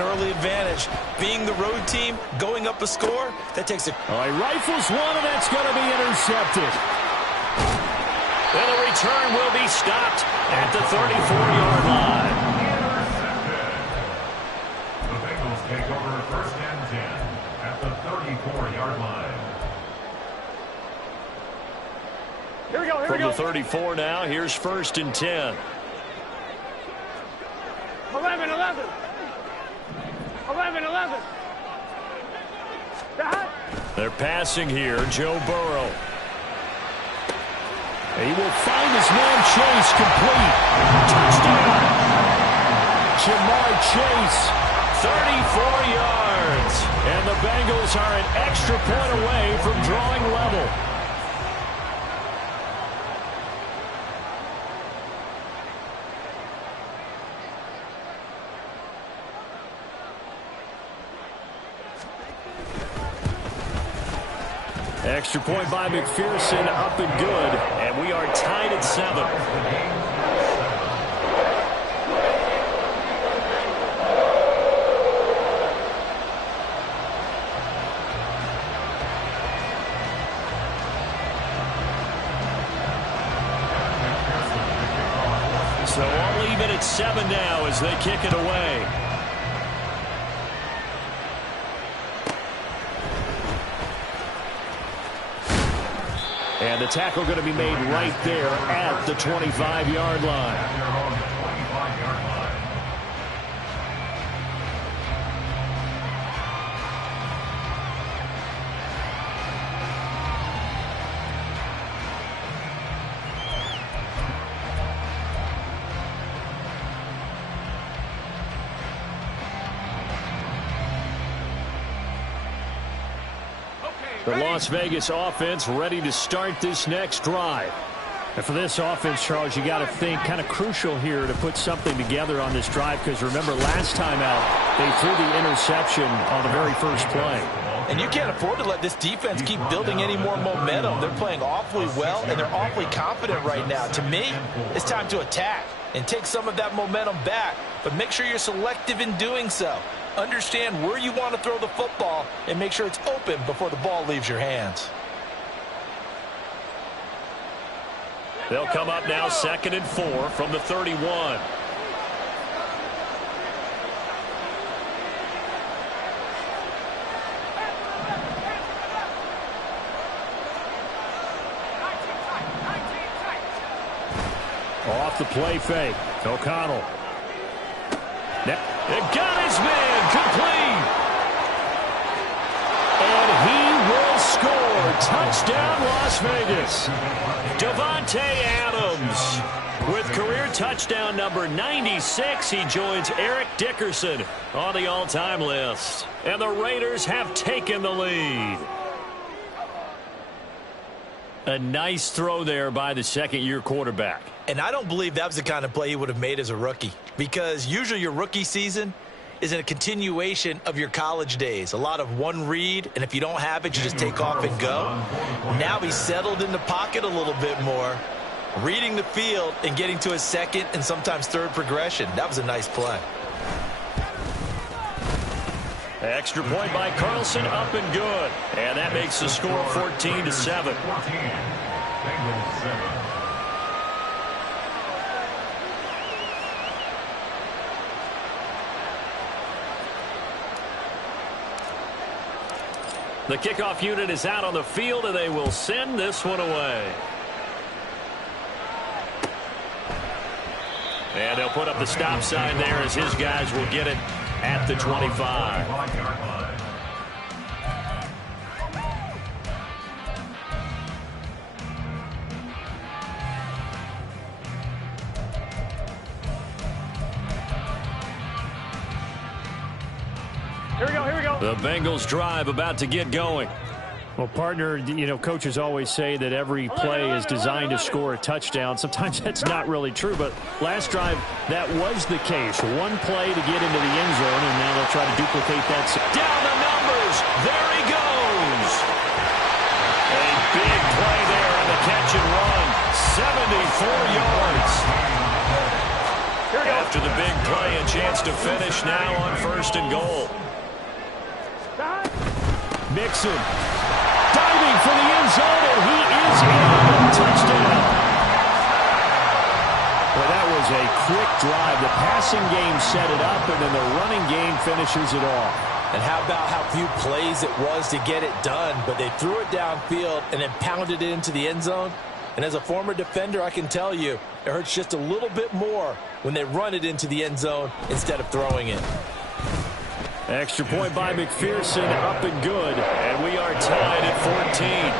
an early advantage. Being the road team, going up a score, that takes a... All right, rifles one, and that's going to be intercepted. And the return will be stopped at the 34-yard line. The Bengals take over first and 10 at the 34-yard line. Here we go, From the 34 now, here's first and 10. 11. 11. They're passing here, Joe Burrow. He will find his man Chase complete. Touchdown! Jamar Chase, 34 yards. And the Bengals are an extra point away from drawing level. Extra point by McPherson, up and good, and we are tied at 7. So all even at 7 now as they kick it away. And the tackle going to be made right there at the 25-yard line. The Las Vegas offense ready to start this next drive. And for this offense, Charles, you got to think kind of crucial here to put something together on this drive, because remember last time out they threw the interception on the very first play. And you can't afford to let this defense keep building any more momentum. They're playing awfully well, and they're awfully confident right now. To me, it's time to attack and take some of that momentum back, but make sure you're selective in doing so. Understand where you want to throw the football and make sure it's open before the ball leaves your hands. They'll come up now 2nd and 4 from the 31. Off the play fake. O'Connell. It got his man complete. And he will score. Touchdown, Las Vegas. Davante Adams with career touchdown number 96. He joins Eric Dickerson on the all-time list. And the Raiders have taken the lead. A nice throw there by the second-year quarterback. And I don't believe that was the kind of play he would have made as a rookie, because usually your rookie season is a continuation of your college days. A lot of one read, and if you don't have it, you just take off and go. Now he's settled in the pocket a little bit more, reading the field and getting to his second and sometimes third progression. That was a nice play. Extra point by Carlson, up and good. And that makes the score 14-7. Bengals 7. The kickoff unit is out on the field, and they will send this one away. And they'll put up the stop sign there as his guys will get it at the 25. Here we go. The Bengals drive about to get going. Well, partner, you know, coaches always say that every play is designed to score a touchdown. Sometimes that's not really true, but last drive, that was the case. One play to get into the end zone, and now they'll try to duplicate that. Down the numbers. There he goes. A big play there on the catch and run. 74 yards. Here we go. And After the big play, a chance to finish now on 1st and goal. Mixon diving for the end zone, and he is in. Touchdown. Well, that was a quick drive. The passing game set it up, and then the running game finishes it off. And how about how few plays it was to get it done, but they threw it downfield and then pounded it into the end zone. And as a former defender, I can tell you, it hurts just a little bit more when they run it into the end zone instead of throwing it. Extra point by McPherson, up and good. And we are tied at 14.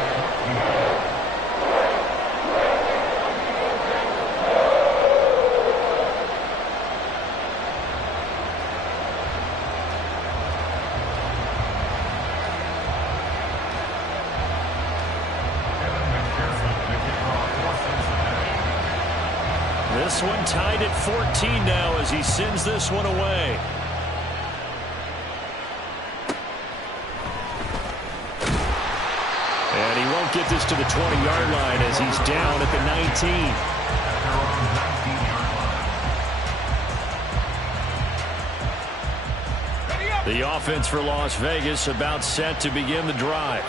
This one tied at 14 now as he sends this one away. And he won't get this to the 20-yard line as he's down at the 19. The offense for Las Vegas about set to begin the drive.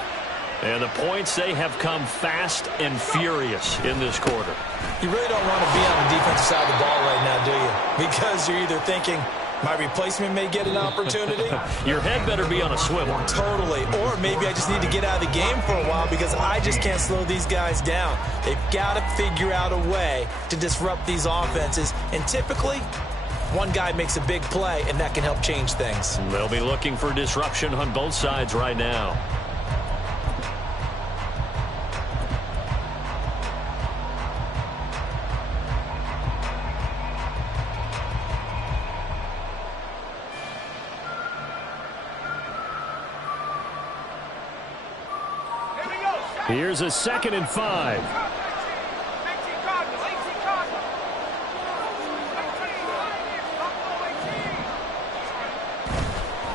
And the points, they have come fast and furious in this quarter. You really don't want to be on the defensive side of the ball right now, do you? Because you're either thinking, my replacement may get an opportunity. Your head better be on a swivel. Totally. Or maybe I just need to get out of the game for a while because I just can't slow these guys down. They've got to figure out a way to disrupt these offenses. And typically, one guy makes a big play, and that can help change things. They'll be looking for disruption on both sides right now. Here's a 2nd and 5.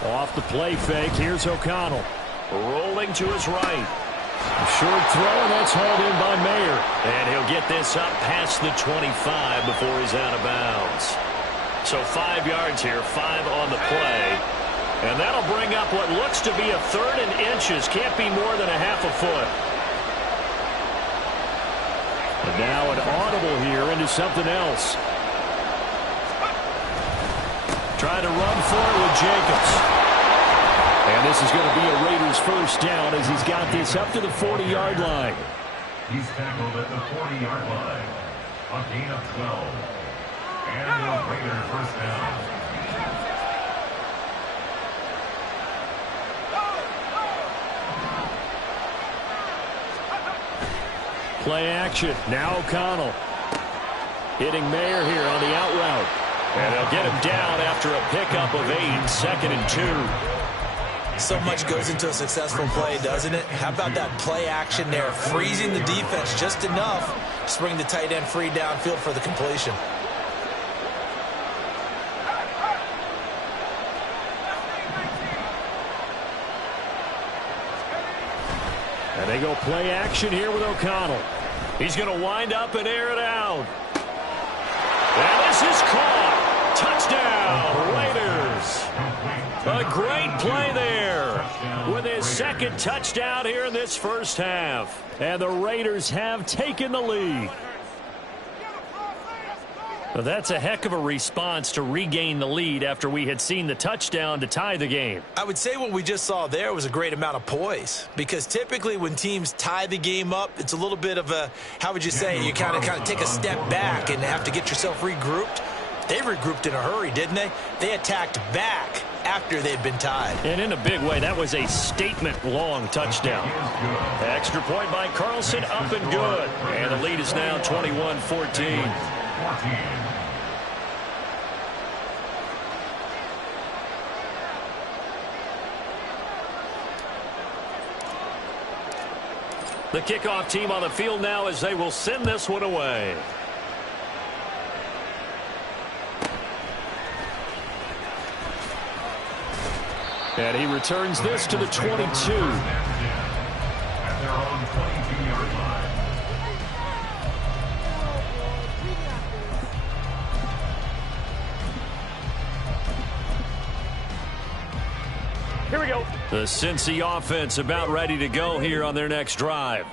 Off the play fake, here's O'Connell. Rolling to his right. A short throw, and that's hauled in by Mayer. And he'll get this up past the 25 before he's out of bounds. So 5 yards here, 5 on the play. And that'll bring up what looks to be a 3rd and inches. Can't be more than a half a foot. And now an audible here into something else. Trying to run for it with Jacobs. And this is going to be a Raiders first down as he's got this up to the 40-yard line. He's tackled at the 40-yard line. A gain of 12. And a Raiders first down. Play action. Now O'Connell. Hitting Mayer here on the out route. And they'll get him down after a pickup of 8, 2nd and 2. So much goes into a successful play, doesn't it? How about that play action there? Freezing the defense just enough to bring the tight end free downfield for the completion. And they go play action here with O'Connell. He's going to wind up and air it out. And this is caught. Touchdown, Raiders. A great play there with his 2nd touchdown here in this first half. And the Raiders have taken the lead. Well, that's a heck of a response to regain the lead after we had seen the touchdown to tie the game. I would say what we just saw there was a great amount of poise, because typically when teams tie the game up, it's a little bit of a, how would you say, you kind of take a step back and have to get yourself regrouped. They regrouped in a hurry, didn't they? They attacked back after they'd been tied. And in a big way, that was a statement-long touchdown. Extra point by Carlson, up and good. And the lead is now 21-14. The kickoff team on the field now as they will send this one away. And he returns this to the 22. At their own 22-yard line. Here we go. The Cincy offense about ready to go here on their next drive.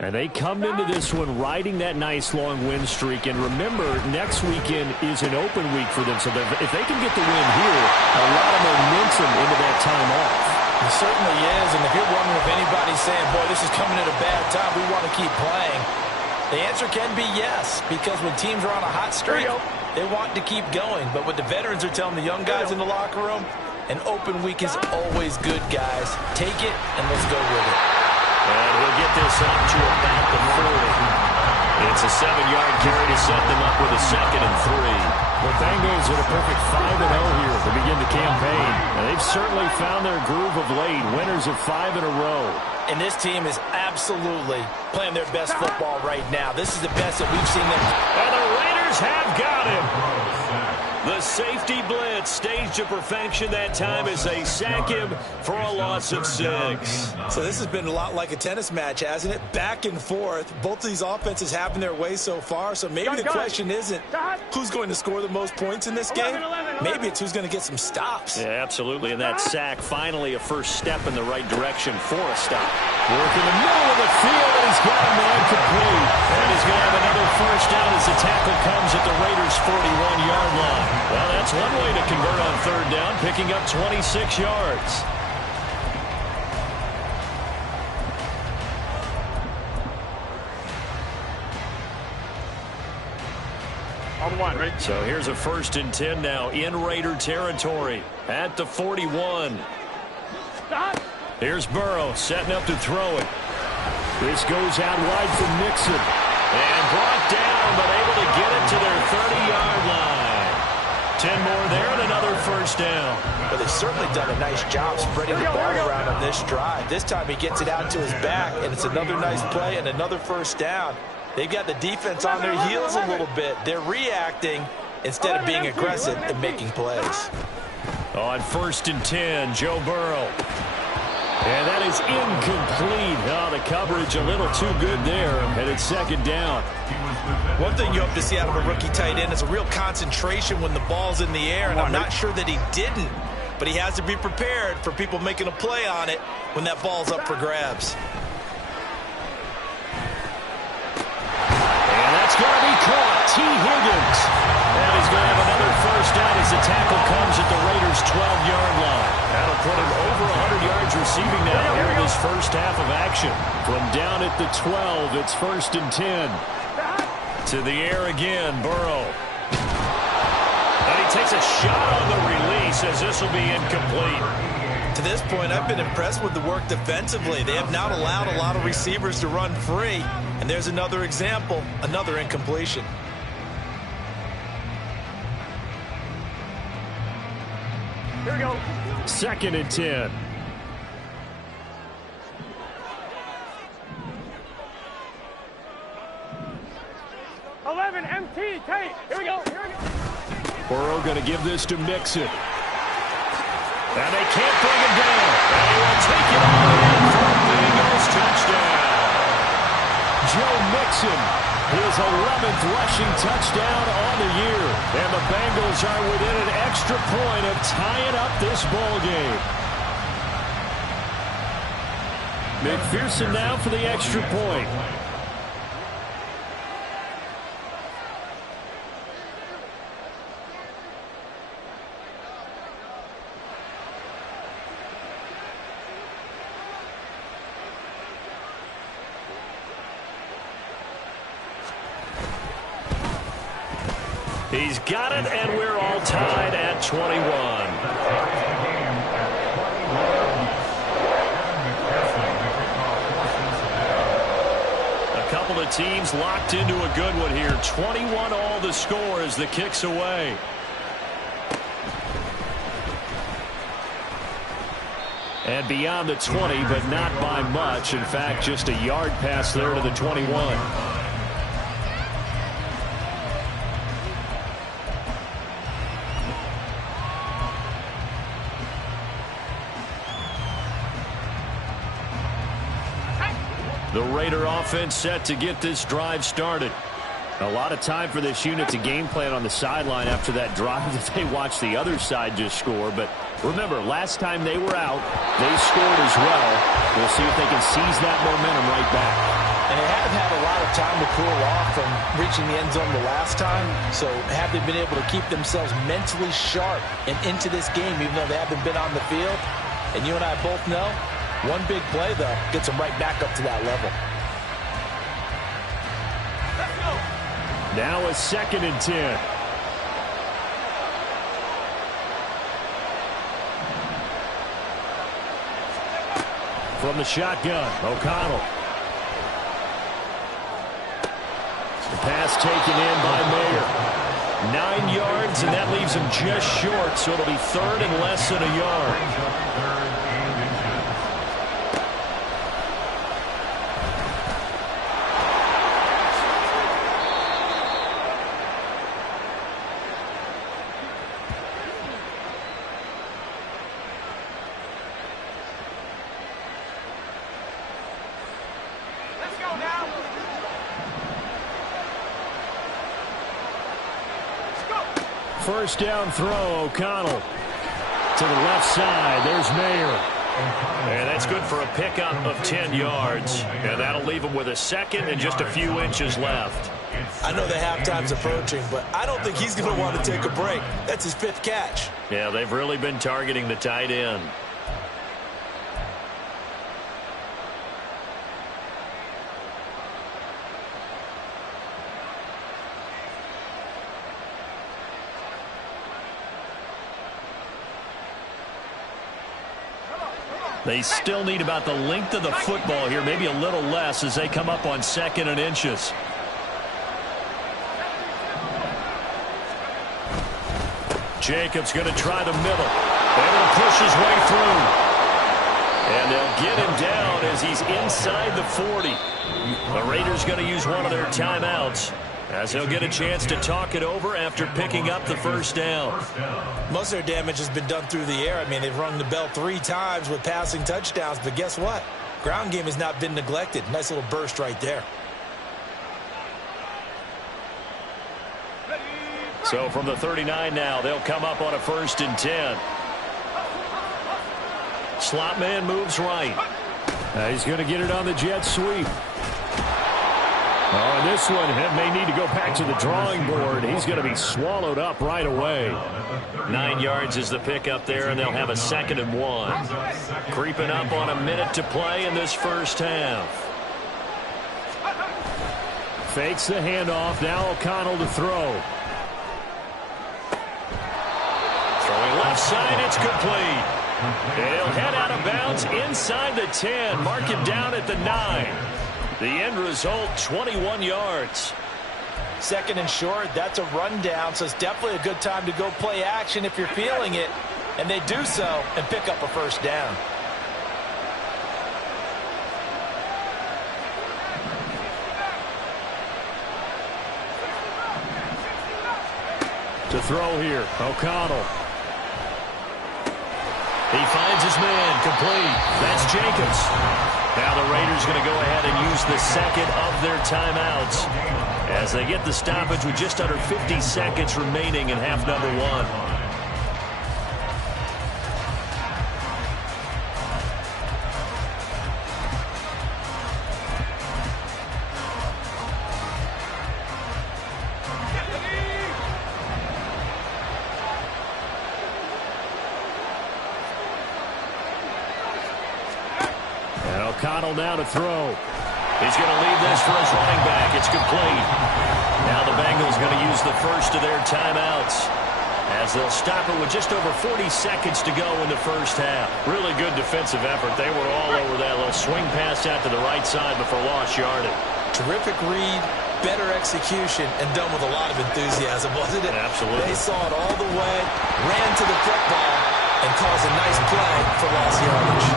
And they come into this one riding that nice long win streak. And remember, next weekend is an open week for them. So if they can get the win here, a lot of momentum into that time off. It certainly is. And if you're wondering if anybody's saying, boy, this is coming at a bad time, we want to keep playing, the answer can be yes. Because when teams are on a hot streak, they want to keep going. But what the veterans are telling the young guys in the locker room, an open week is always good, guys. Take it and let's go with it. And we'll get this up to about the 40. It's a 7-yard carry to set them up with a 2nd and 3. The Bengals at a perfect 5-0 here to begin the campaign. And they've certainly found their groove of late. Winners of 5 in a row. And this team is absolutely playing their best football right now. This is the best that we've seen them. And the Raiders have got him. The safety blitz staged to perfection that time as they sack him for a loss of 6. So this has been a lot like a tennis match, hasn't it? Back and forth. Both of these offenses having their way so far. So maybe the question isn't who's going to score the most points in this game. Maybe it's who's going to get some stops. Yeah, absolutely. And that sack, finally a first step in the right direction for a stop. Work in the middle of the field, and he's got a man complete. And he's going to have another first down as the tackle comes at the Raiders' 41-yard line. Well, that's one way to convert on 3rd down, picking up 26 yards. On 1, right? So here's a 1st and 10 now in Raider territory at the 41. Stop. Here's Burrow setting up to throw it. This goes out wide for Mixon. And brought down, but able to get it to their 30-yard line. 10 more there and another first down. But they've certainly done a nice job spreading the ball around on this drive. This time he gets it out to his back, and it's another nice play and another first down. They've got the defense on their heels a little bit. They're reacting instead of being aggressive and making plays. On 1st and 10, Joe Burrow. And that is incomplete. Oh, the coverage a little too good there, and it's 2nd down. One thing you hope to see out of a rookie tight end is a real concentration when the ball's in the air, and I'm not sure that he didn't, but he has to be prepared for people making a play on it when that ball's up for grabs. And that's going to be caught. T. Higgins. And he's going to have another first down as the tackle comes at the Raiders' 12-yard line. That'll put him over 100 yards receiving now here in this first half of action. From down at the 12, it's 1st and 10. To the air again, Burrow. And he takes a shot on the release as this will be incomplete. To this point, I've been impressed with the work defensively. They have not allowed a lot of receivers to run free. And there's another example, another incompletion. Here we go. 2nd and 10. MT, Tate. Here we go. Here we go. Burrow going to give this to Mixon. And they can't bring him down. And he will take it all in for a Bengals touchdown. Joe Mixon, his 11th rushing touchdown on the year. And the Bengals are within an extra point of tying up this ball game. McPherson now for the extra point. He's got it, and we're all tied at 21. A couple of teams locked into a good one here. 21 all the score as the kick's away. And beyond the 20, but not by much. In fact, just a yard pass there to the 21. The Raider offense set to get this drive started. A lot of time for this unit to game plan on the sideline after that drive that they watched the other side just score. But Remember, last time they were out, they scored as well. We'll see if they can seize that momentum right back. And they have had a lot of time to cool off from reaching the end zone the last time. So have they been able to keep themselves mentally sharp and into this game, even though they haven't been on the field? And you and I both know, one big play, though, gets them right back up to that level. Now a 2nd and 10. From the shotgun, O'Connell. The pass taken in by Mayer. 9 yards, and that leaves him just short, so it'll be 3rd and less than a yard. First down throw, O'Connell. To the left side, there's Mayer. And that's good for a pickup of 10 yards. And that'll leave him with a 2nd and just a few inches left. I know the halftime's approaching, but I don't think he's going to want to take a break. That's his 5th catch. Yeah, they've really been targeting the tight end. They still need about the length of the football here, maybe a little less as they come up on 2nd and inches. Jacobs going to try the middle. Able to push his way through. And they'll get him down as he's inside the 40. The Raiders going to use one of their timeouts as he'll get a chance to talk it over after picking up the 1st down. Most of their damage has been done through the air. I mean, they've rung the bell 3 times with passing touchdowns, but guess what? Ground game has not been neglected. Nice little burst right there. So from the 39 now, they'll come up on a 1st and 10. Slot man moves right. He's going to get it on the jet sweep. Oh, and this one may need to go back to the drawing board. He's going to be swallowed up right away. 9 yards is the pickup there, and they'll have a 2nd and 1. Creeping up on a minute to play in this 1st half. Fakes the handoff. Now O'Connell to throw. Throwing left side, it's complete. And he'll head out of bounds inside the 10. Mark him down at the 9. The end result, 21 yards. 2nd and short, that's a rundown, so it's definitely a good time to go play action if you're feeling it. And they do so and pick up a 1st down. To throw here, O'Connell. He finds his man, complete. That's Jacobs. Now the Raiders going to go ahead and use the 2nd of their timeouts as they get the stoppage with just under 50 seconds remaining in half number 1. O'Connell now to throw. He's going to leave this for his running back. It's complete. Now the Bengals going to use the 1st of their timeouts as they'll stop it with just over 40 seconds to go in the 1st half. Really good defensive effort. They were all over that little swing pass out to the right side before lost yardage. Terrific read, better execution, and done with a lot of enthusiasm, wasn't it? Absolutely. They saw it all the way, ran to the football, and caused a nice play for lost yardage.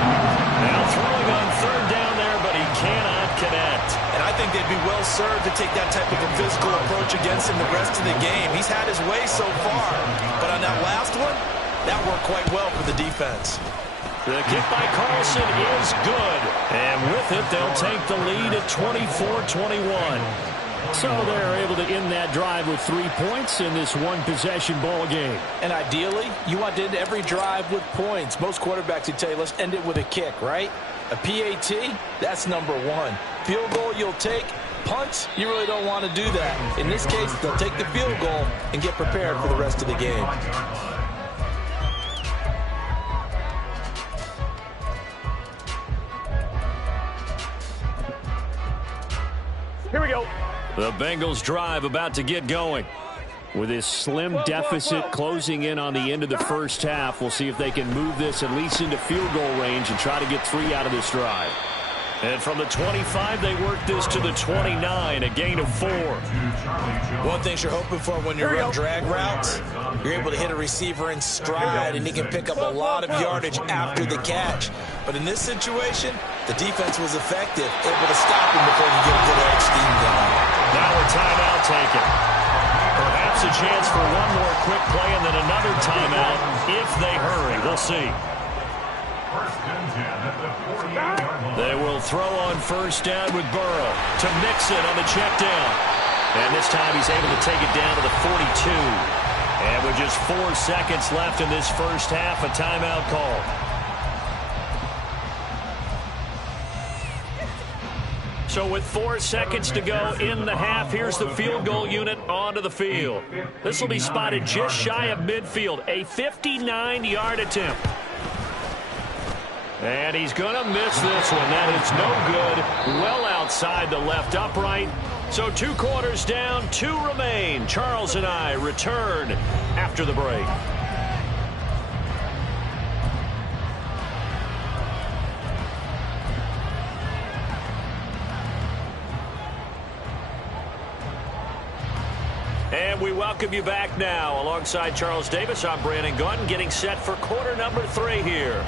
Now throwing on 3rd down there, but he cannot connect. And I think they'd be well served to take that type of a physical approach against him the rest of the game. He's had his way so far, but on that last one, that worked quite well for the defense. The kick by Carlson is good. And with it, they'll take the lead at 24-21. So they're able to end that drive with 3 points in this one-possession ball game. And ideally, you want to end every drive with points. Most quarterbacks would tell you, let's end it with a kick, right? A PAT, that's number one. Field goal you'll take. Punts, you really don't want to do that. In this case, they'll take the field goal and get prepared for the rest of the game. Here we go. The Bengals drive about to get going. With this slim deficit closing in on the end of the first half, we'll see if they can move this at least into field goal range and try to get 3 out of this drive. And from the 25, they work this to the 29, a gain of 4. One thing you're hoping for when you run drag routes, you're able to hit a receiver in stride, and he can pick up a lot of yardage after the catch. But in this situation, the defense was effective, able to stop him before he get a good edge steam going. Now a timeout taken. Perhaps a chance for one more quick play and then another timeout if they hurry. We'll see. They will throw on first down with Burrow to Mixon on the check down. And this time he's able to take it down to the 42. And with just 4 seconds left in this first half, a timeout call. So with 4 seconds to go in the half, here's the field goal unit onto the field. This will be spotted just shy of midfield, a 59-yard attempt. And he's going to miss this one. That is no good. Well outside the left upright. So 2 quarters down, 2 remain. Charles and I return after the break. And we welcome you back now. Alongside Charles Davis, I'm Brandon Gunn, getting set for quarter number 3 here.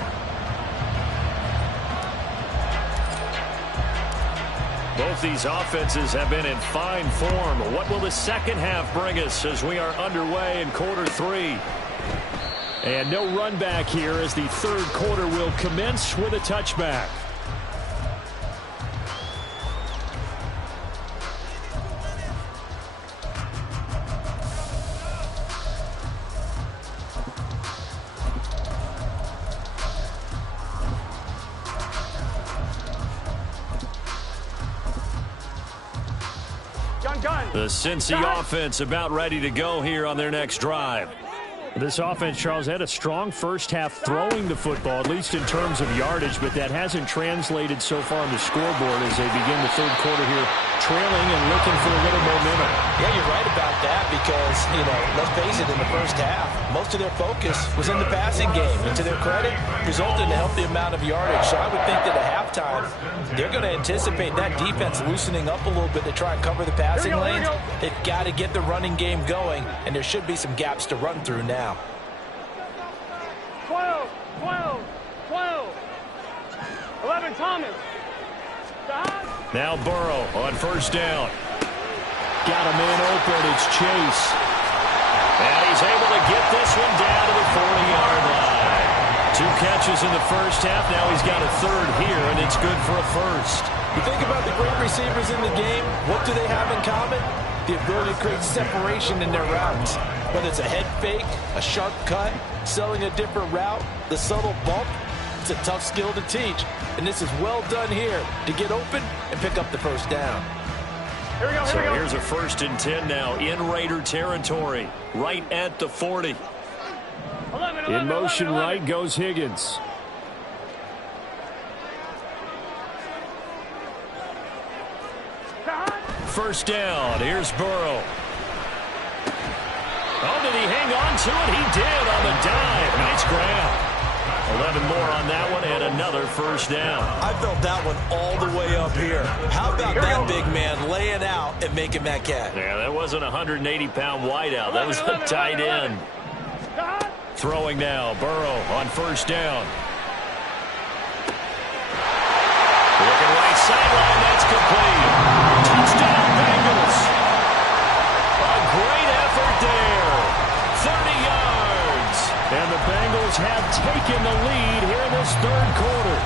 Both these offenses have been in fine form. What will the second half bring us as we are underway in quarter 3? And no run back here as the third quarter will commence with a touchback. The Cincy offense about ready to go here on their next drive. This offense, Charles, had a strong first half throwing the football, at least in terms of yardage, but that hasn't translated so far on the scoreboard as they begin the third quarter here, trailing and looking for a little momentum. Yeah, you're right about that because, let's face it, in the first half, most of their focus was in the passing game. And to their credit, resulted in a healthy amount of yardage. So I would think that at halftime, they're going to anticipate that defense loosening up a little bit to try and cover the passing lanes. They've got to get the running game going, and there should be some gaps to run through now. 12, 12, 12. 11, Thomas. Now Burrow on first down. Got a man open. It's Chase. And he's able to get this one down to the 40-yard line. 2 catches in the first half. Now he's got a third here, and it's good for a first. You think about the great receivers in the game, what do they have in common? The ability to create separation in their routes. Whether it's a head fake, a sharp cut, selling a different route, the subtle bump, it's a tough skill to teach. And this is well done here to get open and pick up the first down. Here we go, So here's a 1st and 10 now in Raider territory, right at the 40. 11, In motion 11. right goes Higgins. First down, here's Burrow. Oh, did he hang on to it? He did on the dive. Nice grab. 11 more on that one and another first down. I felt that one all the way up here. How about that big man laying out and making that catch? Yeah, that wasn't a 180-pound wideout. That was a tight end. Throwing now, Burrow on first down. Looking right sideline, that's complete. Touchdown, Bengals. A great effort there. 30 yards. And the Bengals have taken the lead here in this third quarter.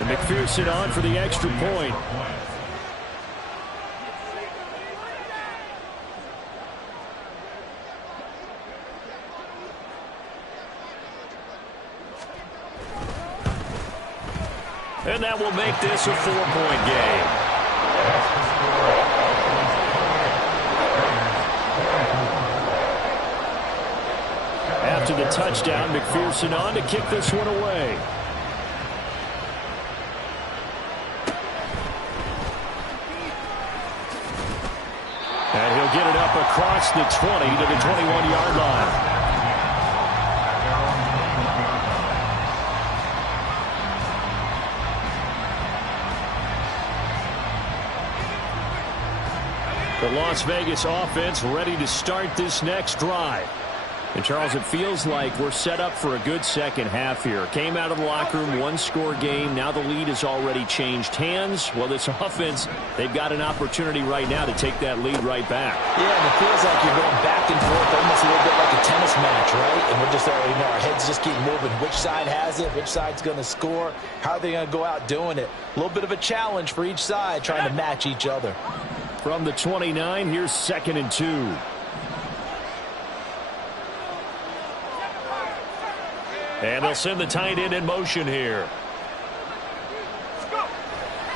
And McPherson on for the extra point. And that will make this a 4-point game. After the touchdown, McPherson on to kick this one away. And he'll get it up across the 20 to the 21-yard line. The Las Vegas offense ready to start this next drive. And, Charles, it feels like we're set up for a good second half here. Came out of the locker room, one-score game. Now the lead has already changed hands. Well, this offense, they've got an opportunity right now to take that lead right back. Yeah, and it feels like you're going back and forth, almost a little bit like a tennis match, right? And we're just already know our heads just keep moving. Which side has it? Which side's going to score? How are they going to go out doing it? A little bit of a challenge for each side, trying to match each other. From the 29, here's 2nd and 2. And they'll send the tight end in motion here.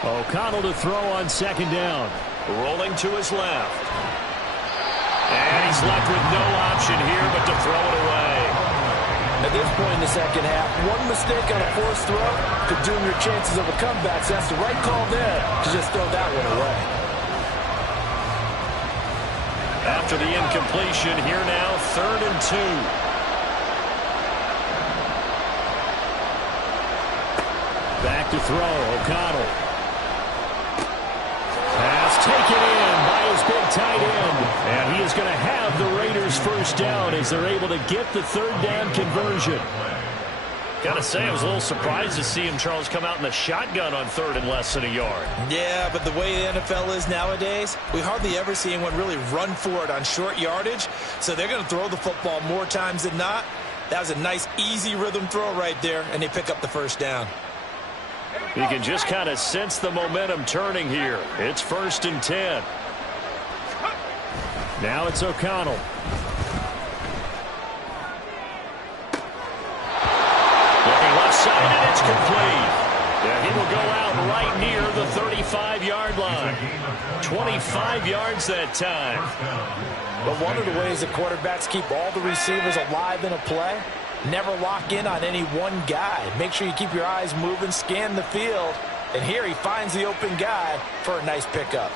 O'Connell to throw on 2nd down. Rolling to his left. And he's left with no option here but to throw it away. At this point in the second half, one mistake on a forced throw could doom your chances of a comeback. So that's the right call there to just throw that one away. After the incompletion, here now, 3rd and 2. Back to throw, O'Connell. Pass taken in by his big tight end. And he is going to have the Raiders first down as they're able to get the 3rd down conversion. Gotta say, I was a little surprised to see him, Charles, come out in the shotgun on 3rd and less than a yard. Yeah, but the way the NFL is nowadays, we hardly ever see anyone really run for it on short yardage. So they're going to throw the football more times than not. That was a nice, easy rhythm throw right there, and they pick up the first down. You can just kind of sense the momentum turning here. It's 1st and 10. Now it's O'Connell. Looking left side, and it's complete. Yeah, he will go out right near the 35-yard line. 25 yards that time. But one of the ways that quarterbacks keep all the receivers alive in a play, never lock in on any one guy. Make sure you keep your eyes moving, scan the field, and here he finds the open guy for a nice pickup.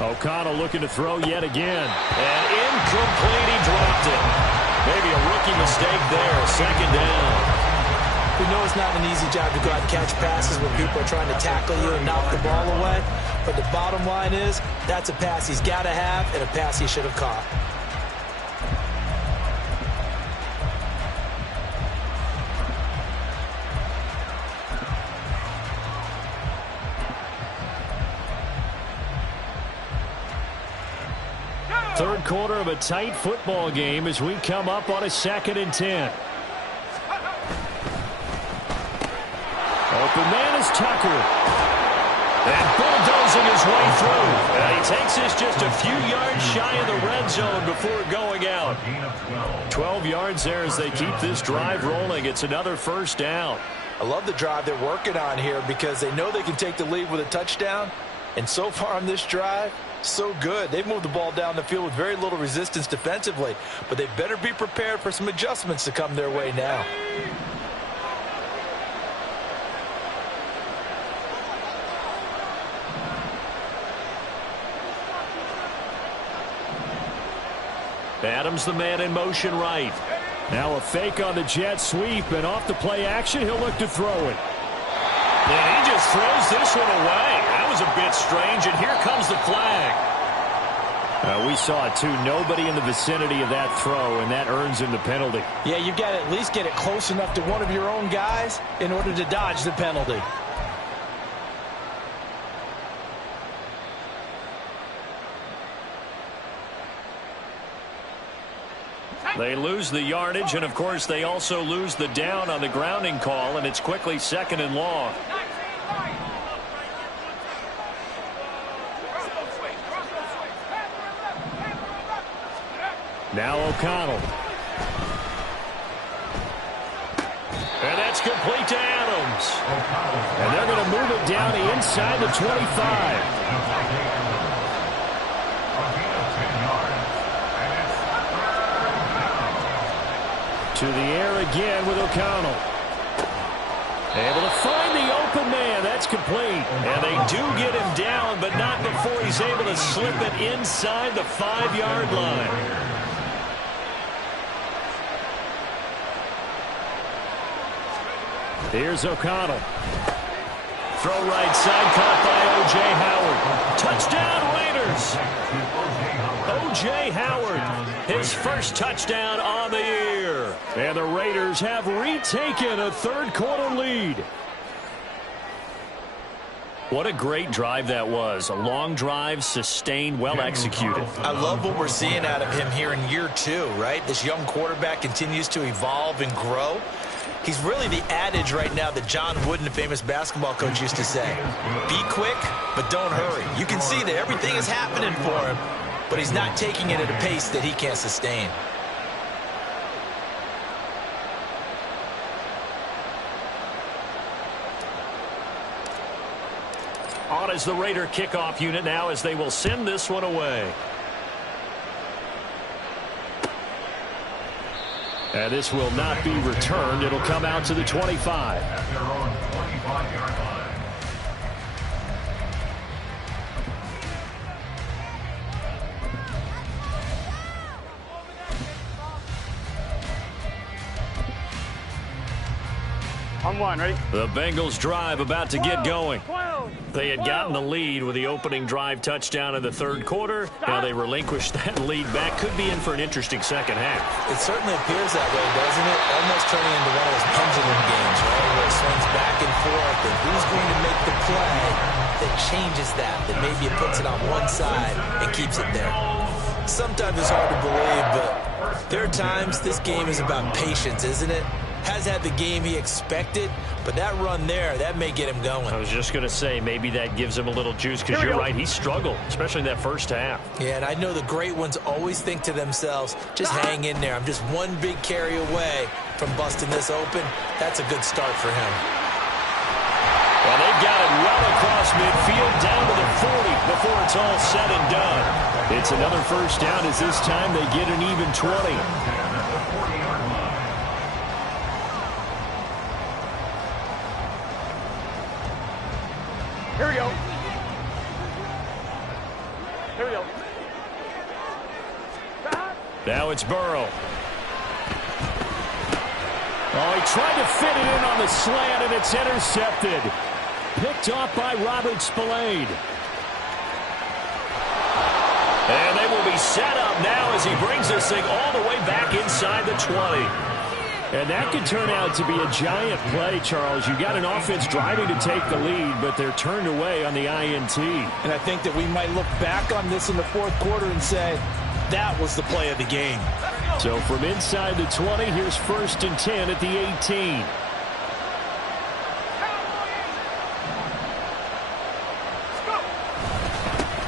O'Connell looking to throw yet again. And incomplete, he dropped it. Maybe a rookie mistake there, 2nd down. We know it's not an easy job to go out and catch passes when people are trying to tackle you and knock the ball away, but the bottom line is that's a pass he's got to have and a pass he should have caught. Third quarter of a tight football game as we come up on a 2nd and 10. Open man is Tucker. And bulldozing his way through. And he takes this just a few yards shy of the red zone before going out. 12 yards there as they keep this drive rolling. It's another 1st down. I love the drive they're working on here because they know they can take the lead with a touchdown. And so far on this drive, so good. They've moved the ball down the field with very little resistance defensively, but they better be prepared for some adjustments to come their way now. Adams the man in motion right. Now a fake on the jet sweep, and off the play action, he'll look to throw it. And he just throws this one away. That was a bit strange, and here comes the flag. We saw it, too. Nobody in the vicinity of that throw, and that earns him the penalty. Yeah, you've got to at least get it close enough to one of your own guys in order to dodge the penalty. They lose the yardage, and, of course, they also lose the down on the grounding call, and it's quickly 2nd and long. Now O'Connell. And that's complete to Adams. And they're going to move it down to inside the 25. To the air again with O'Connell. Able to find the open man. That's complete. And they do get him down, but not before he's able to slip it inside the 5-yard line. Here's O'Connell. Throw right side, caught by O.J. Howard. Touchdown, Raiders. O.J. Howard, his first touchdown on the year. And the Raiders have retaken a third-quarter lead. What a great drive that was. A long drive, sustained, well executed. I love what we're seeing out of him here in year 2, right? This young quarterback continues to evolve and grow. He's really the adage right now that John Wooden, the famous basketball coach, used to say. Be quick, but don't hurry. You can see that everything is happening for him, but he's not taking it at a pace that he can't sustain. On is the Raider kickoff unit now as they will send this one away. And this will not be returned. It'll come out to the 25. At their own 25-yard line. On one, ready? The Bengals drive about to get going. 12. They had gotten the lead with the opening drive touchdown in the third quarter. Now they relinquished that lead back. Could be in for an interesting second half. It certainly appears that way, doesn't it? Almost turning into one of those pendulum games, right? Where it swings back and forth, and who's going to make the play that changes that maybe it puts it on one side and keeps it there. Sometimes it's hard to believe, but there are times this game is about patience, isn't it? Has had the game he expected, but that run there, that may get him going. I was just going to say, maybe that gives him a little juice, because you're right, he struggled, especially in that first half. Yeah, and I know the great ones always think to themselves, just hang in there. I'm just one big carry away from busting this open. That's a good start for him. Well, they've got it well across midfield, down to the 40 before it's all said and done. It's another first down as this time they get an even 20. Here we go. Here we go. Now it's Burrow. Oh, he tried to fit it in on the slant, and it's intercepted. Picked off by Robert Spillane. And they will be set up now as he brings this thing all the way back inside the 20. And that could turn out to be a giant play, Charles. You got an offense driving to take the lead, but they're turned away on the INT. And I think that we might look back on this in the fourth quarter and say, that was the play of the game. So from inside the 20, here's 1st and 10 at the 18.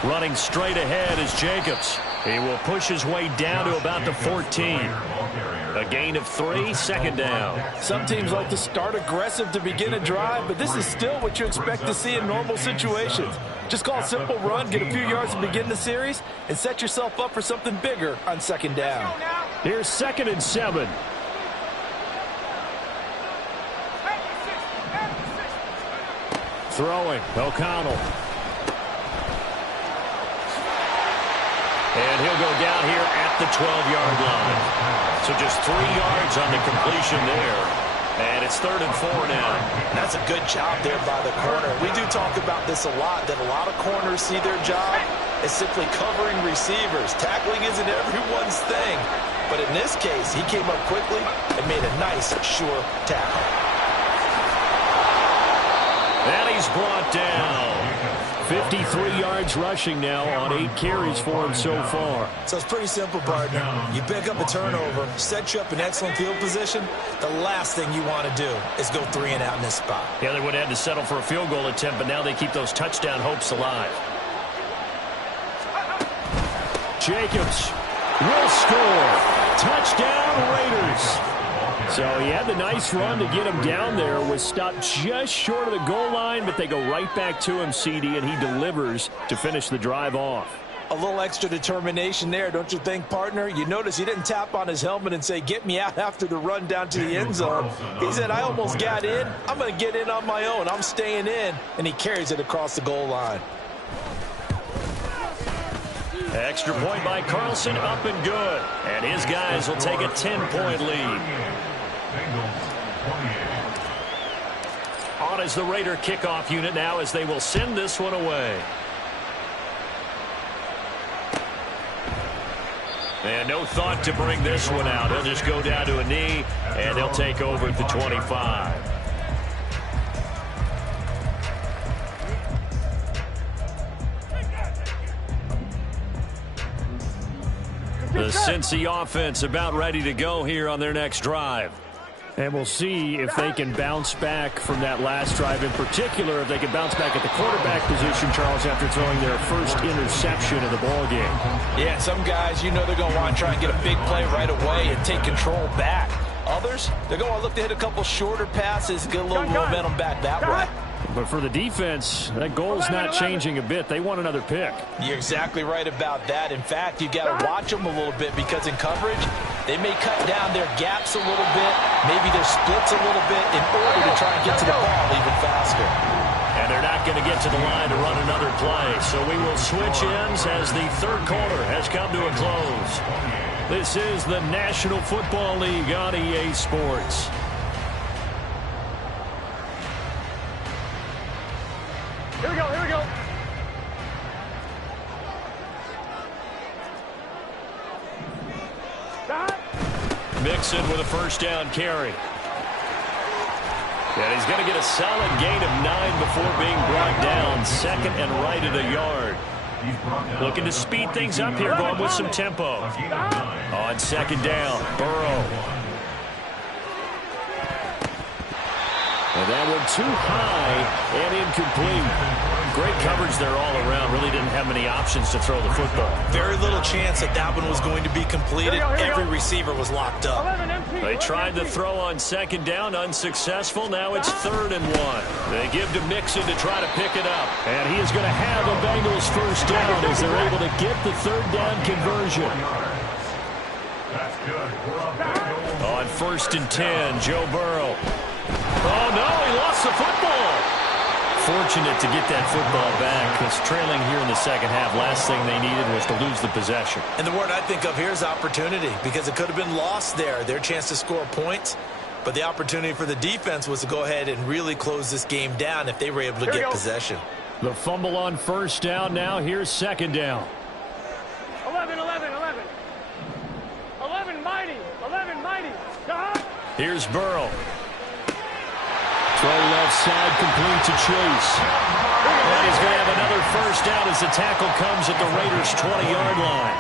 Running straight ahead is Jacobs. He will push his way down to about the 14. A gain of 3, second down. Some teams like to start aggressive to begin a drive, but this is still what you expect to see in normal situations. Just call a simple run, get a few yards to begin the series, and set yourself up for something bigger on second down. Here's 2nd and 7. Throwing, O'Connell. And he'll go down here at the 12-yard line. So just 3 yards on the completion there. And it's 3rd and 4 now. That's a good job there by the corner. We do talk about this a lot, that a lot of corners see their job as simply covering receivers. Tackling isn't everyone's thing. But in this case, he came up quickly and made a nice, sure tackle. And he's brought down. 53 yards rushing now on 8 carries for him so far. So it's pretty simple, partner. You pick up a turnover, set you up in excellent field position. The last thing you want to do is go 3 and out in this spot. Yeah, they would have had to settle for a field goal attempt, but now they keep those touchdown hopes alive. Jacobs will score. Touchdown, Raiders. So he had the nice run to get him down there, was stopped just short of the goal line, but they go right back to him, CD, and he delivers to finish the drive off. A little extra determination there, don't you think, partner? You notice he didn't tap on his helmet and say, get me out after the run down to the end zone. He said, I almost got in. I'm going to get in on my own. I'm staying in. And he carries it across the goal line. Extra point by Carlson, up and good. And his guys will take a 10-point lead. On is the Raider kickoff unit now as they will send this one away. And no thought to bring this one out. He'll just go down to a knee, and he'll take over at the 25. The Cincy offense about ready to go here on their next drive. And we'll see if they can bounce back from that last drive, in particular if they can bounce back at the quarterback position, Charles, after throwing their first interception of the ballgame. Yeah, some guys, you know they're going to want to try and get a big play right away and take control back. Others, they're going to look to hit a couple shorter passes, get a little momentum back that way. But for the defense, that goal's not changing a bit. They want another pick. You're exactly right about that. In fact, you've got to watch them a little bit because in coverage, they may cut down their gaps a little bit, maybe their splits a little bit in order to try and get to the ball even faster. And they're not going to get to the line to run another play. So we will switch ends as the third quarter has come to a close. This is the National Football League on EA Sports. Here we go, here we go. Mixon with a first down carry. And he's going to get a solid gain of 9 before being brought down. Second and right at a yard. Looking to speed things up here, going with some tempo. On second down, Burrow. And that one too high and incomplete. Great coverage there all around. Really didn't have many options to throw the football. Very little chance that that one was going to be completed. Every receiver was locked up. They tried to throw on second down, unsuccessful. Now it's 3rd and 1. They give to Mixon to try to pick it up. And he is going to have a Bengals first down as they're able to get the 3rd down conversion. On 1st and 10, Joe Burrow. Oh, no, he lost the football. Fortunate to get that football back because trailing here in the second half, last thing they needed was to lose the possession. And the word I think of here is opportunity because it could have been lost there. Their chance to score points, but the opportunity for the defense was to go ahead and really close this game down if they were able to get possession. The fumble on first down now. Here's second down. 11, 11, 11. 11 mighty, 11 mighty. Here's Burrow. Throw left side, complete to Chase. And he's going to have another first down as the tackle comes at the Raiders' 20-yard line.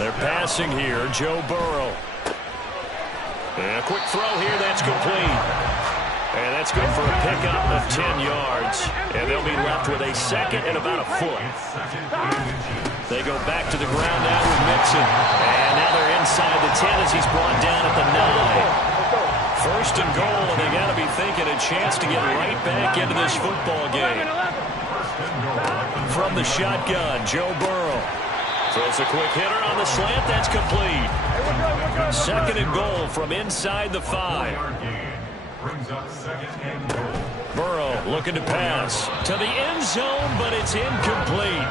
They're passing here, Joe Burrow. And a quick throw here, that's complete. And that's good for a pickup of 10 yards. And they'll be left with a second and about a foot. They go back to the ground now with Mixon. And now they're inside the 10 as he's brought down at the 9. First and goal, and they got to be thinking a chance to get right back into this football game. From the shotgun, Joe Burrow throws a quick hitter on the slant. That's complete. Second and goal from inside the 5. Burrow looking to pass to the end zone, but it's incomplete.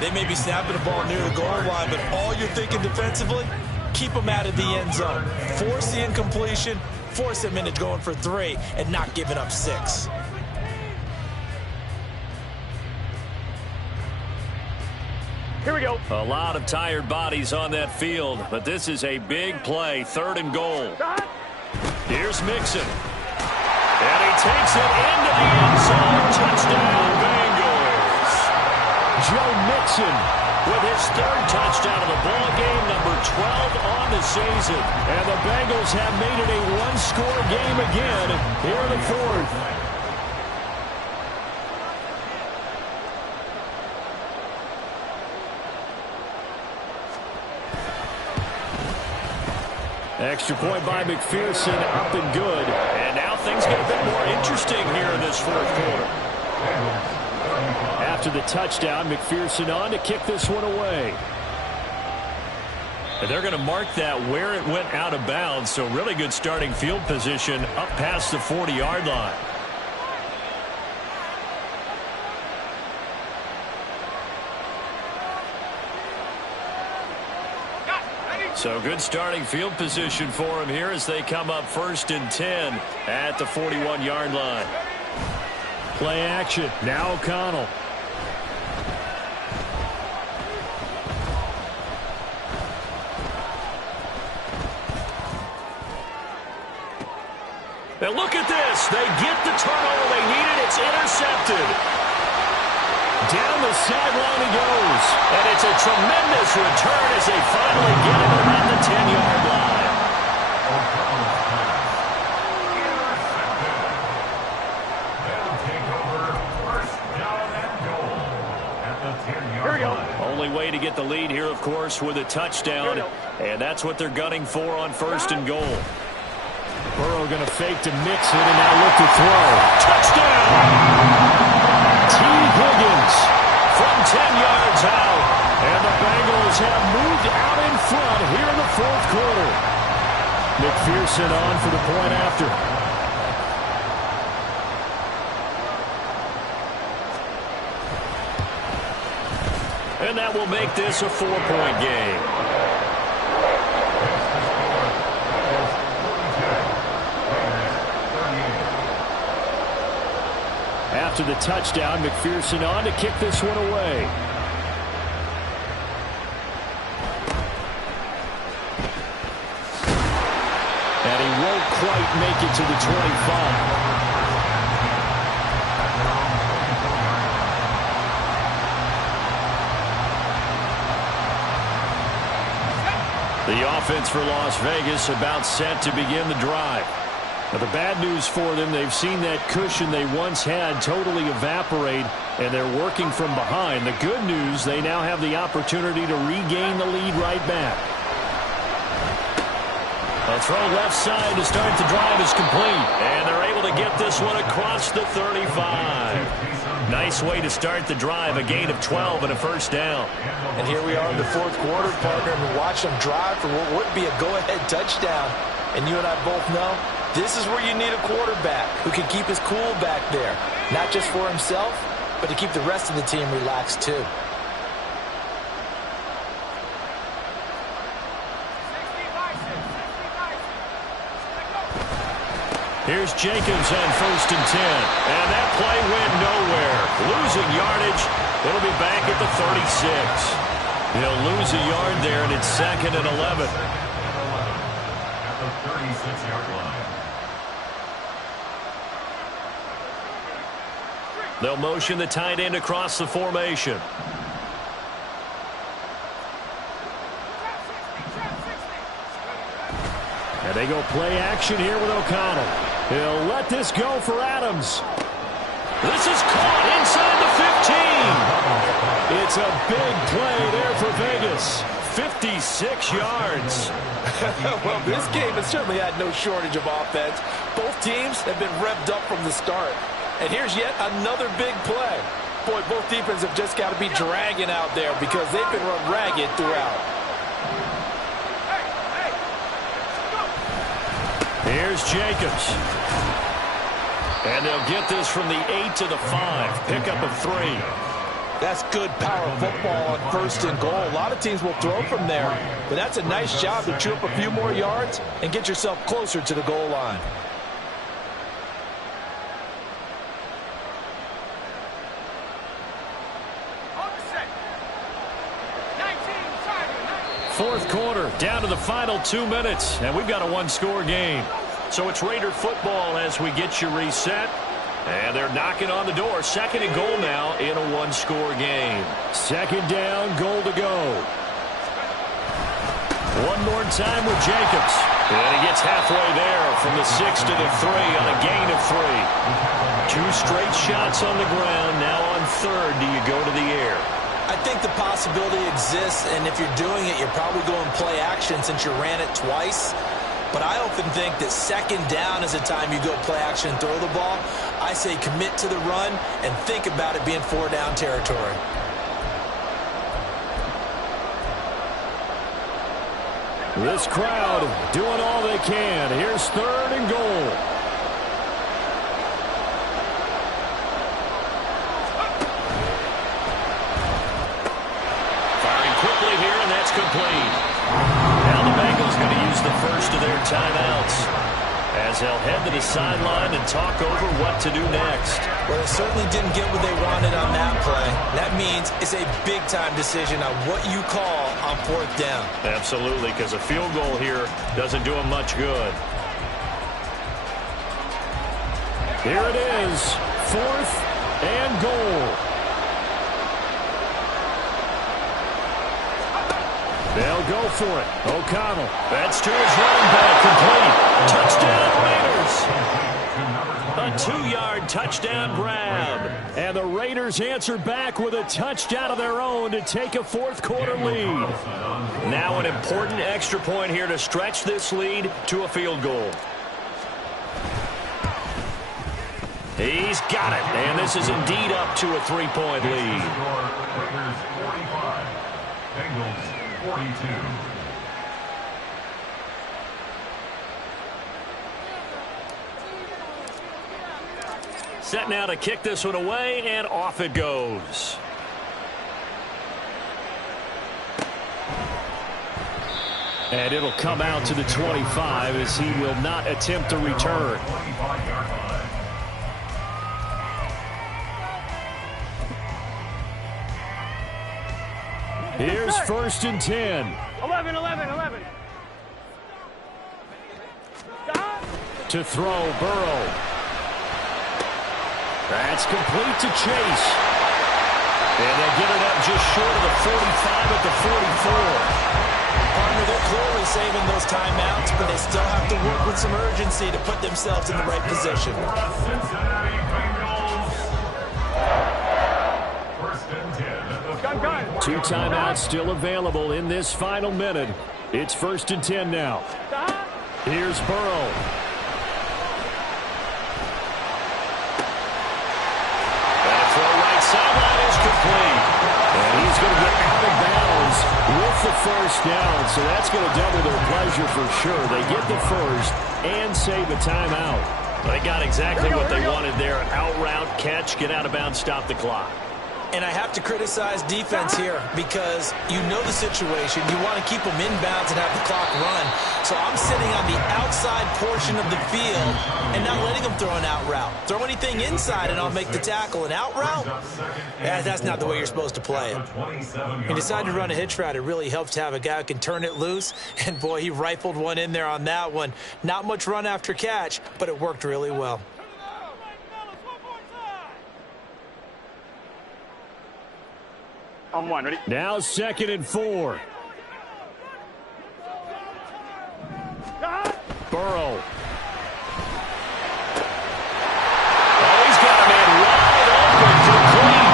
They may be snapping the ball near the goal line, but all you're thinking defensively, keep them out of the end zone. Force the incompletion, force them into going for 3, and not giving up 6. Here we go. A lot of tired bodies on that field, but this is a big play. 3rd and goal. Here's Mixon. And he takes it into the end zone. Touchdown, Bengals. Joe Mixon with his third touchdown of the ball game, number 12 on the season. And the Bengals have made it a one-score game again here in the fourth. Extra point by McPherson, up and good. And now things get a bit more interesting here in this fourth quarter. After the touchdown, McPherson on to kick this one away. And they're going to mark that where it went out of bounds, so really good starting field position up past the 40-yard line. So good starting field position for him here as they come up 1st and 10 at the 41-yard line. Play action. Now O'Connell. And look at this. They get the turnover they needed. It's intercepted. Down the sideline he goes. And it's a tremendous return as they finally get him around the 10-yard line. Here we go. Only way to get the lead here, of course, with a touchdown. And that's what they're gunning for on 1st and goal. Burrow going to fake to Mixon and now look to throw. Touchdown! T. Higgins From 10 yards out. And the Bengals have moved out in front here in the fourth quarter. McPherson on for the point after. And that will make this a 4-point game. After the touchdown, McPherson on to kick this one away. And he won't quite make it to the 25. The offense for Las Vegas about set to begin the drive. Now, the bad news for them, they've seen that cushion they once had totally evaporate, and they're working from behind. The good news, they now have the opportunity to regain the lead right back. A throw left side to start the drive is complete. And they're able to get this one across the 35. Nice way to start the drive, a gain of 12 and a first down. And here we are in the fourth quarter, partner, and we watch them drive for what would be a go-ahead touchdown. And you and I both know this is where you need a quarterback who can keep his cool back there. Not just for himself, but to keep the rest of the team relaxed too. Here's Jacobs on 1st and 10. And that play went nowhere. Losing yardage. It'll be back at the 36. He'll lose a yard there, and it's 2nd and 11. At the 36-yard line. They'll motion the tight end across the formation. And they go play action here with O'Connell. He'll let this go for Adams. This is caught inside the 15. It's a big play there for Vegas. 56 yards. Well, this game has certainly had no shortage of offense. Both teams have been revved up from the start. And here's yet another big play. Boy, both defenses have just got to be dragging out there because they've been run ragged throughout. Here's Jacobs. And they'll get this from the 8 to the 5. Pickup of 3. That's good power football on 1st and goal. A lot of teams will throw from there, but that's a nice job to chew up a few more yards and get yourself closer to the goal line. Fourth quarter, down to the final 2 minutes, and we've got a one-score game. So it's Raider football as we get you reset. And they're knocking on the door. 2nd and goal now in a one-score game. 2nd down, goal to go. One more time with Jacobs. And he gets halfway there from the 6 to the 3 on a gain of 3. 2 straight shots on the ground. Now on 3rd, do you go to the air? I think the possibility exists, and if you're doing it, you're probably going play action since you ran it twice. But I often think that 2nd down is the time you go play action and throw the ball. I say commit to the run and think about it being 4-down territory. This crowd doing all they can. Here's 3rd and goal. Firing quickly here, and that's complete. Now the Bengals going to use the first of their timeouts as they'll head to the sideline and talk over what to do next. Well, they certainly didn't get what they wanted on that play. That means it's a big-time decision on what you call on 4th down. Absolutely, because a field goal here doesn't do them much good. Here it is, 4th and goal. They'll go for it. O'Connell. That's to his running back, complete. Touchdown, Raiders. A 2-yard touchdown grab. And the Raiders answer back with a touchdown of their own to take a 4th quarter lead. Now an important extra point here to stretch this lead to a field goal. He's got it. And this is indeed up to a 3-point lead. Raiders 45, Bengals 42. Set now to kick this one away, and off it goes. And it'll come out to the 25 as he will not attempt to return. Here's 1st and 10. 11. To throw, Burrow. That's complete to Chase. And they get it up just short of the 45 at the 44. Partner, they're clearly saving those timeouts, but they still have to work with some urgency to put themselves in the right position. Cincinnati Bengals. 1st and 10. 2 timeouts still available in this final minute. It's 1st and 10 now. Here's Burrow. Sideline is complete. And he's going to get out of bounds with the 1st down, so that's going to double their pleasure for sure. They get the 1st and save a timeout. They got exactly what they wanted there. An out route, catch, get out of bounds, stop the clock. And I have to criticize defense here because you know the situation. You want to keep them inbounds and have the clock run. So I'm sitting on the outside portion of the field and not letting them throw an out route. Throw anything inside and I'll make the tackle. An out route? Yeah, that's not the way you're supposed to play it. He decided to run a hitch route. It really helps to have a guy who can turn it loose. And, boy, he rifled one in there on that one. Not much run after catch, but it worked really well. On 1, ready? Now 2nd and 4. Burrow. Oh, he's got a man wide open, complete.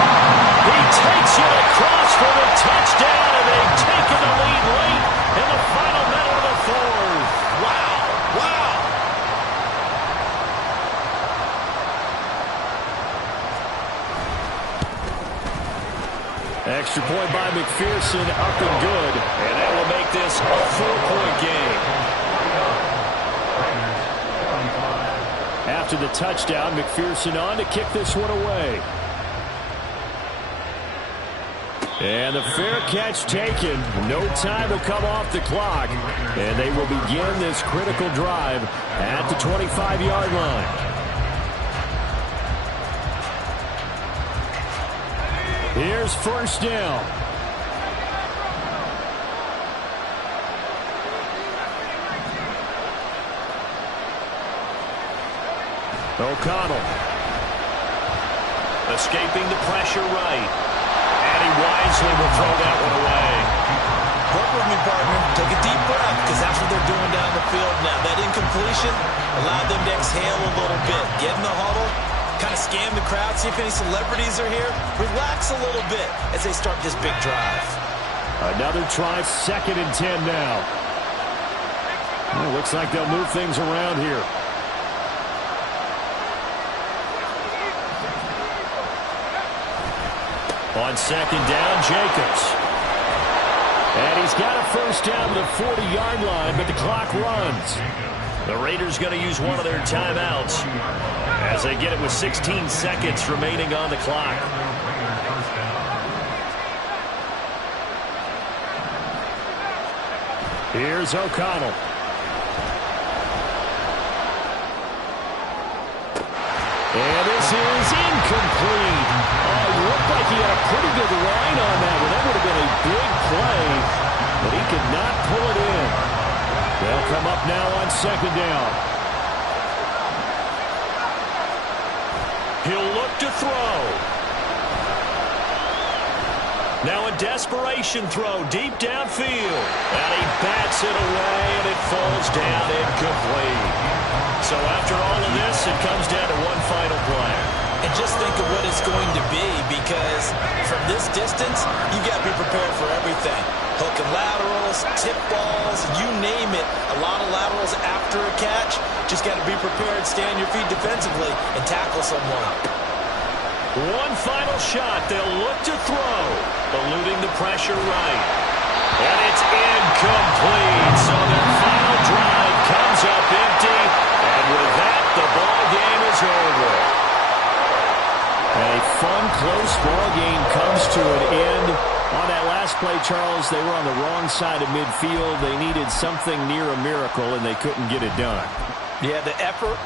He takes it across for the touchdown, and they've taken the lead late in the final minute of the 4th. Wow. Extra point by McPherson, up and good. And that will make this a 4-point game. After the touchdown, McPherson on to kick this one away. And the fair catch taken. No time will come off the clock. And they will begin this critical drive at the 25-yard line. Here's 1st down. O'Connell. Escaping the pressure right. And he wisely will throw that one away. Work with me, partner. Take a deep breath, because that's what they're doing down the field now. That incompletion allowed them to exhale a little bit. Get in the huddle, kind of scan the crowd, see if any celebrities are here. Relax a little bit as they start this big drive. Another try, 2nd and 10 now. Well, looks like they'll move things around here. On 2nd down, Jacobs. And he's got a first down to the 40-yard line, but the clock runs. The Raiders going to use one of their timeouts as they get it with 16 seconds remaining on the clock. Here's O'Connell. And this is incomplete. Oh, it looked like he had a pretty good line on that one. That would have been a big play, but he could not pull it in. They'll come up now on 2nd down. He'll look to throw. Now a desperation throw deep downfield. And he bats it away, and it falls down incomplete. So after all of this, it comes down to one final play. And just think of what it's going to be, because from this distance, you got to be prepared for everything. Hook and laterals, tip balls, you name it. A lot of laterals after a catch. Just got to be prepared, stay on your feet defensively, and tackle someone. One final shot. They'll look to throw, eluding the pressure right. And it's incomplete. So their final drive comes up empty. And with that, the ball game is over. A fun, close ball game comes to an end. On that last play, Charles, they were on the wrong side of midfield. They needed something near a miracle, and they couldn't get it done. Yeah, the effort,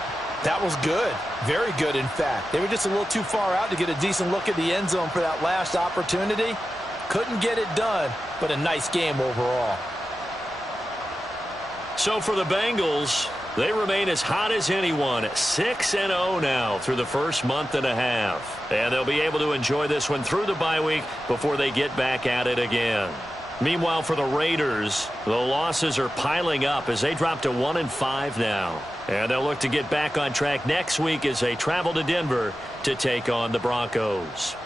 that was good. Very good, in fact. They were just a little too far out to get a decent look at the end zone for that last opportunity. Couldn't get it done, but a nice game overall. So for the Bengals, they remain as hot as anyone, 6-0 now through the first month and a half. And they'll be able to enjoy this one through the bye week before they get back at it again. Meanwhile, for the Raiders, the losses are piling up as they drop to 1-5 now. And they'll look to get back on track next week as they travel to Denver to take on the Broncos.